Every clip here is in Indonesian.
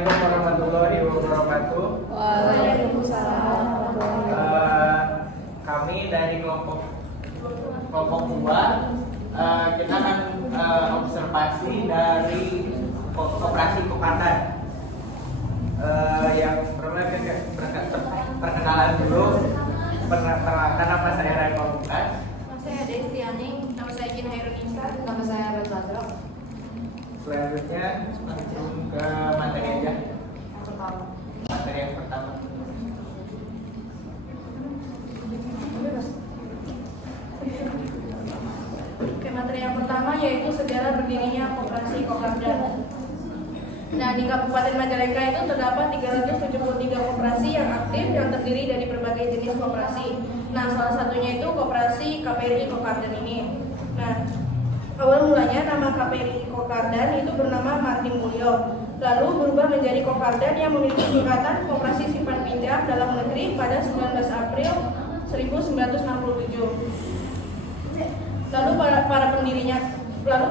Assalamualaikum warahmatullahi wabarakatuh. Waalaikumsalam. Kami dari kelompok 2 kita akan observasi dari koperasi Kokardan. Yang perkenalan dulu. Perkenalkan nama saya Rai Pamungkas. Nama saya Destiani, nama saya Gina Herunisa, nama saya Razadro. Selanjutnya langsung ke materi aja. Materi yang pertama. Oke, materi yang pertama yaitu sejarah berdirinya koperasi Kokardan. Nah, di Kabupaten Majalengka itu terdapat 373 koperasi yang aktif yang terdiri dari berbagai jenis koperasi. Nah, salah satunya itu koperasi KPRI Kokardan ini. Nah, awal mulanya nama KPRI Kokardan itu bernama Martin Mulyo, lalu berubah menjadi Kokardan yang memiliki tingkatan koperasi simpan pinjam dalam negeri pada 19 April 1967. Lalu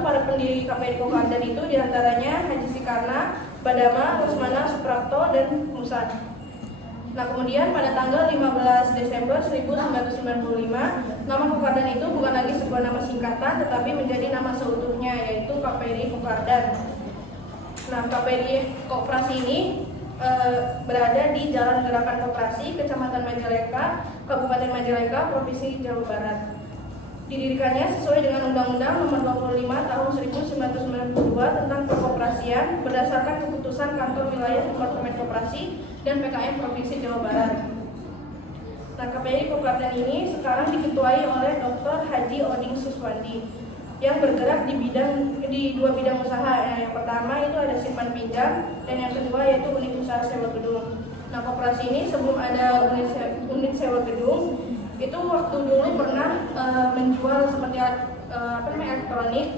para pendiri KPRI Kokardan itu diantaranya Haji Sikarna, Badama, Rusmana, Suprapto, dan Musa. Nah, kemudian pada tanggal 15 Desember 1995, nama Kokardan itu bukan lagi sebuah nama singkatan, tetapi menjadi nama seutuhnya, yaitu KPRI Kokardan. Nah, KPRI Koperasi ini berada di Jalan Gerakan Koperasi, Kecamatan Majalengka, Kabupaten Majalengka, Provinsi Jawa Barat. Didirikannya sesuai dengan Undang-Undang Nomor 25 Tahun 1992 tentang Perkoperasian berdasarkan keputusan Kantor Wilayah Departemen Koperasi dan PKM Provinsi Jawa Barat. Nah, KPRI Kokardan ini sekarang diketuai oleh Dr. Haji Oding Suswandi yang bergerak di 2 bidang usaha. Yang pertama itu ada simpan pinjam dan yang kedua yaitu unit usaha sewa gedung. Nah, koperasi ini sebelum ada unit sewa gedung itu waktu dulu pernah menjual seperti elektronik,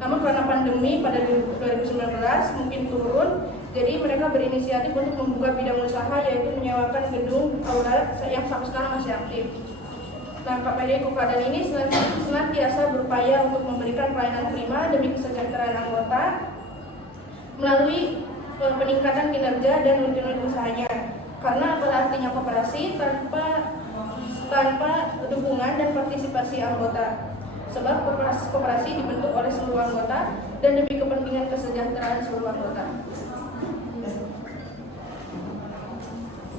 namun karena pandemi pada 2019 mungkin turun, jadi mereka berinisiatif untuk membuka bidang usaha yaitu menyewakan gedung aula yang sampai sekarang masih aktif. Nah, KPRI Kokardan ini senantiasa berupaya untuk memberikan pelayanan prima demi kesejahteraan anggota melalui peningkatan kinerja dan unit usahanya. Karena apa artinya koperasi tanpa dukungan dan partisipasi anggota, sebab koperasi dibentuk oleh seluruh anggota dan demi kepentingan kesejahteraan seluruh anggota.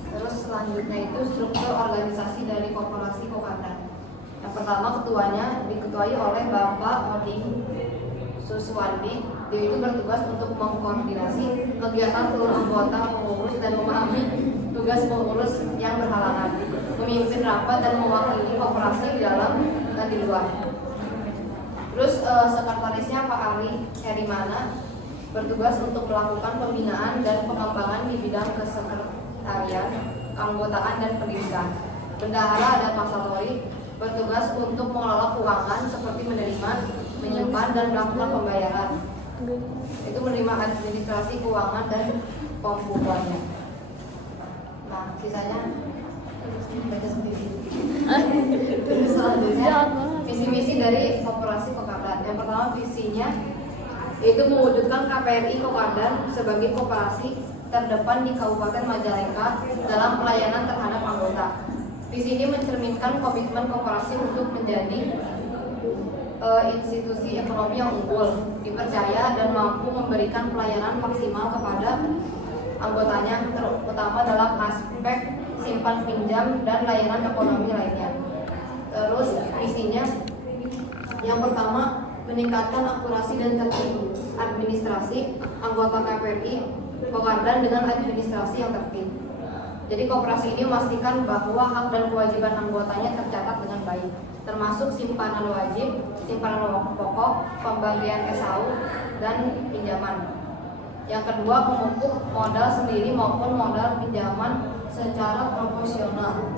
Terus selanjutnya itu struktur organisasi dari koperasi Kokardan. Yang pertama, ketuanya diketuai oleh Bapak Oding Suswandi. Dia itu bertugas untuk mengkoordinasi kegiatan seluruh anggota, mengurus dan memahami tugas pengurus yang berhalangan, memimpin rapat dan mewakili koperasi di dalam dan di luar. Terus sekretarisnya Pak Ali Herimana bertugas untuk melakukan pembinaan dan pengembangan di bidang kesekretarian, keanggotaan dan pendidikan. Bendahara ada Pak Salori bertugas untuk mengelola keuangan seperti menerima, menyimpan dan melakukan pembayaran. Itu menerima administrasi keuangan dan pembukuannya. Nah, sisanya baca sendiri. Terus selanjutnya visi misi dari koperasi Kokardan. Yang pertama, visinya yaitu mewujudkan KPRI Kokardan sebagai koperasi terdepan di Kabupaten Majalengka dalam pelayanan terhadap anggota. Visi ini mencerminkan komitmen koperasi untuk menjadi institusi ekonomi yang unggul, dipercaya dan mampu memberikan pelayanan maksimal kepada anggotanya, terutama dalam aspek simpan pinjam dan layanan ekonomi lainnya. Terus misinya yang pertama, meningkatkan akurasi dan tertib administrasi anggota KPRI Kokardan dengan administrasi yang tertib. Jadi koperasi ini memastikan bahwa hak dan kewajiban anggotanya tercatat dengan baik, termasuk simpanan wajib, simpanan pokok, pembagian SAU, dan pinjaman. Yang kedua, memupuk modal sendiri maupun modal pinjaman secara proporsional.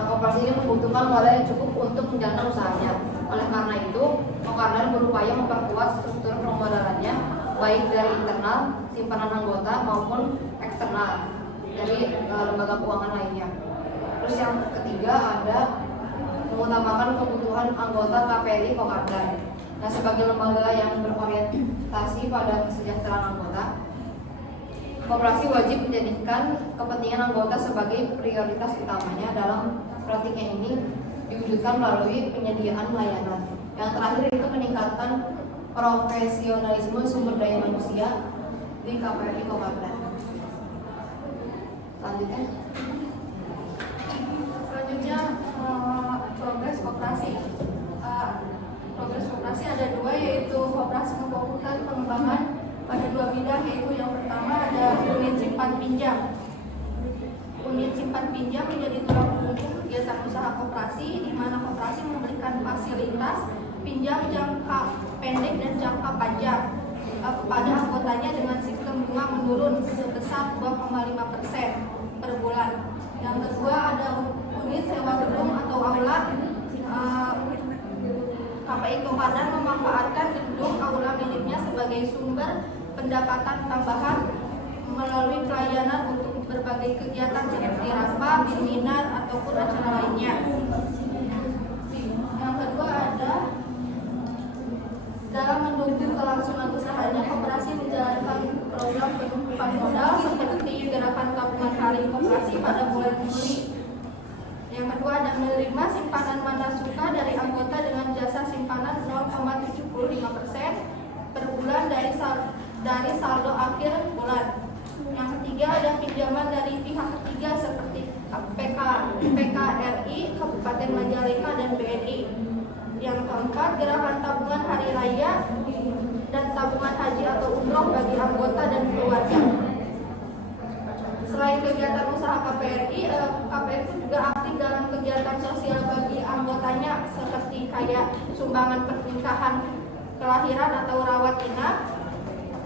Nah, koperasi ini membutuhkan modal yang cukup untuk menjalankan usahanya. Oleh karena itu, Kokardan berupaya memperkuat struktur permodalannya baik dari internal simpanan anggota maupun eksternal dari lembaga keuangan lainnya. Terus yang ketiga ada mengutamakan kebutuhan anggota KPRI Kokardan. Nah, sebagai lembaga yang berorientasi pada kesejahteraan anggota, koperasi wajib menjadikan kepentingan anggota sebagai prioritas utamanya. Dalam praktiknya ini diwujudkan melalui penyediaan layanan. Yang terakhir itu meningkatkan profesionalisme sumber daya manusia di KPRI Koperda. Selanjutnya progres koperasi. Progres koperasi ada dua, yaitu koperasi memfokuskan pengembangan pada dua bidang, yaitu yang pertama ada unit simpan pinjam. Unit simpan pinjam menjadi tulang punggung kegiatan usaha koperasi, di mana koperasi memberikan fasilitas pinjam jangka pendek dan jangka panjang kepada anggotanya dengan sistem bunga menurun sebesar 2,5% per bulan. Yang kedua ada unit sewa gedung atau aula. KPI Koperda memanfaatkan gedung aula miliknya sebagai sumber pendapatan tambahan melalui pelayanan untuk berbagai kegiatan seperti rapat, seminar, ataupun acara lainnya. Yang kedua ada dalam mendukung kelangsungan usahanya, koperasi menjalankan program penumpukan modal seperti gerakan tabungan hari koperasi pada bulan Juli. Yang kedua ada menerima simpanan mana suka dari anggota dengan jasa simpanan 0,75% per bulan dari saldo akhir bulan. Yang ketiga ada pinjaman dari pihak ketiga seperti PKRI, Kabupaten Majalengka, dan BNI. Yang keempat, gerakan tabungan hari raya dan tabungan haji atau umroh bagi anggota dan keluarga. Selain kegiatan usaha KPRI, KPRI itu juga aktif dalam kegiatan sosial bagi anggotanya seperti kayak sumbangan pernikahan, kelahiran atau rawat inap,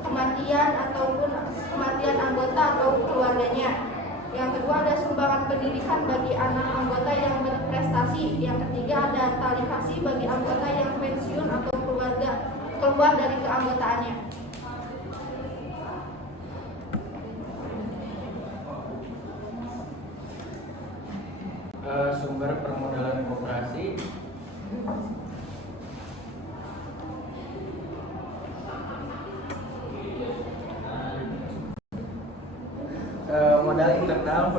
kematian ataupun kematian anggota atau keluarganya. Yang kedua ada sumbangan pendidikan bagi anak anggota yang berprestasi. Yang ketiga ada tali kasih bagi anggota yang pensiun atau keluar dari keanggotaannya. Sumber permodalan koperasi. Modal internal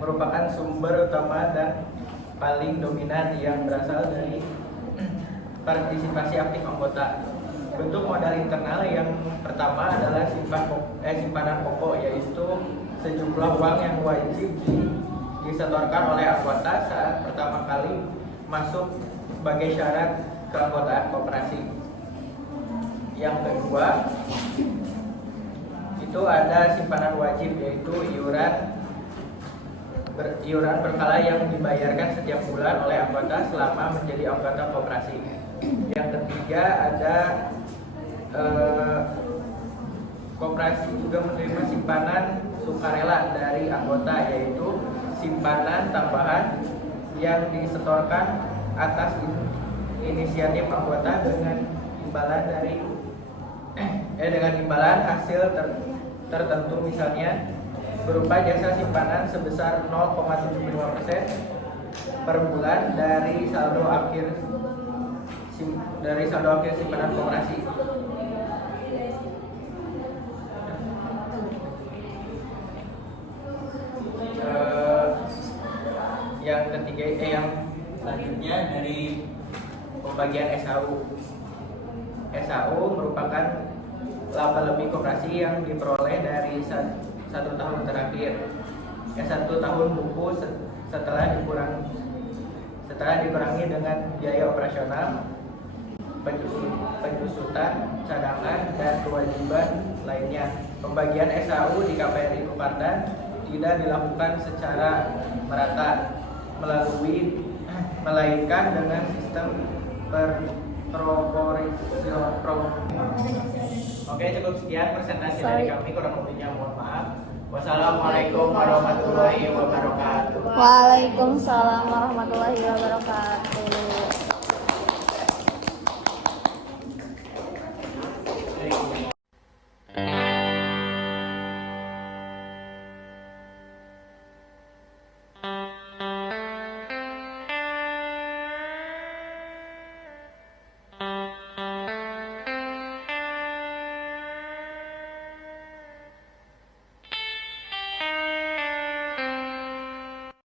merupakan sumber utama dan paling dominan yang berasal dari partisipasi aktif anggota. Bentuk modal internal yang pertama adalah simpanan pokok, yaitu sejumlah uang yang wajib disetorkan oleh anggota saat pertama kali masuk sebagai syarat keanggotaan koperasi. Yang kedua itu ada simpanan wajib, yaitu iuran berkala yang dibayarkan setiap bulan oleh anggota selama menjadi anggota koperasi. Yang ketiga ada koperasi juga menerima simpanan sukarela dari anggota, yaitu simpanan tambahan yang disetorkan atas inisiatif anggota dengan imbalan hasil tertentu, misalnya berupa jasa simpanan sebesar 0,75% per bulan dari saldo akhir simpanan koperasi. Yang ketiga yang selanjutnya dari pembagian SHU. SHU merupakan laba lebih koperasi yang diperoleh dari satu tahun terakhir. Satu tahun buku setelah dikurangi dengan biaya operasional, penyusutan, cadangan, dan kewajiban lainnya. Pembagian SHU di KPRI Koperda tidak dilakukan secara merata, melainkan dengan sistem Oke, cukup sekian presentasi dari kami, kurang lebihnya mohon maaf. Wassalamualaikum warahmatullahi wabarakatuh. Waalaikumsalam warahmatullahi wabarakatuh.